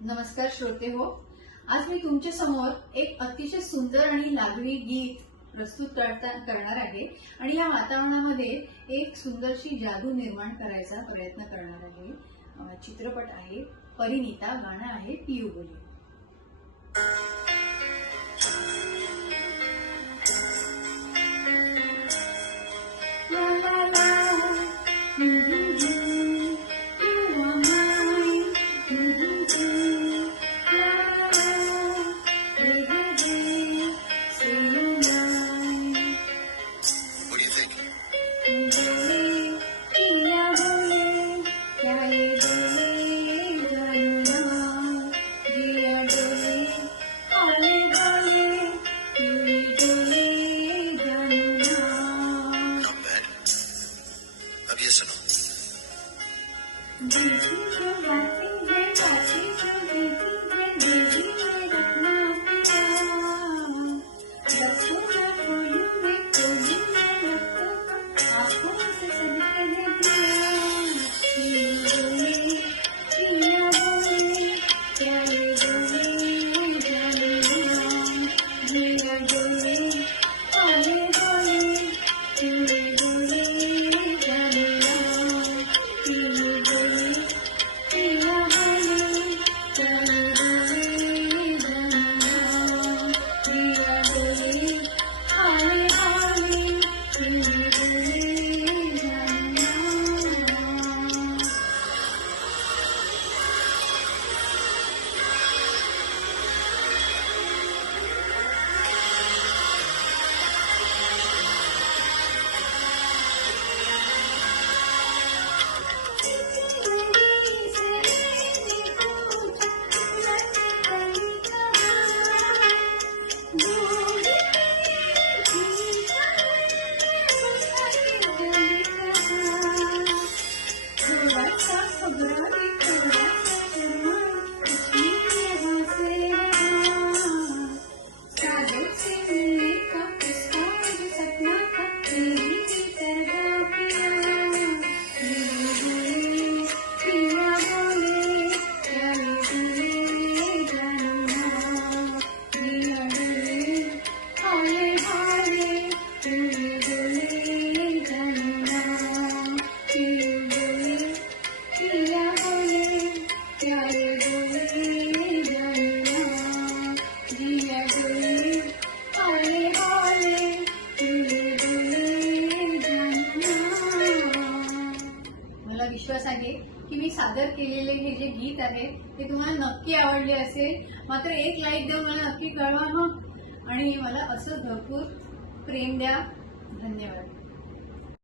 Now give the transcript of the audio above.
नमस्कार श्रोते हो. आज मी तुमच्या समोर एक अतिशय सुंदर आणि लाघवी गीत प्रस्तुत करणार आहे आणि या वातावरणामध्ये एक सुंदरशी जादू निर्माण करायचा प्रयत्न करणार आहे. चित्रपट आहे परिणीता, गाणं आहे पियू बोले. अब ये सुनो. मला विश्वास आहे की मी सादर केलेले हे जे गीत आहे ते तुम्हाला नक्की आवडले असेल. मात्र एक लाईक देऊन मला नक्की कळवा आणि मला असं भरपूर प्रेम द्या. धन्यवाद.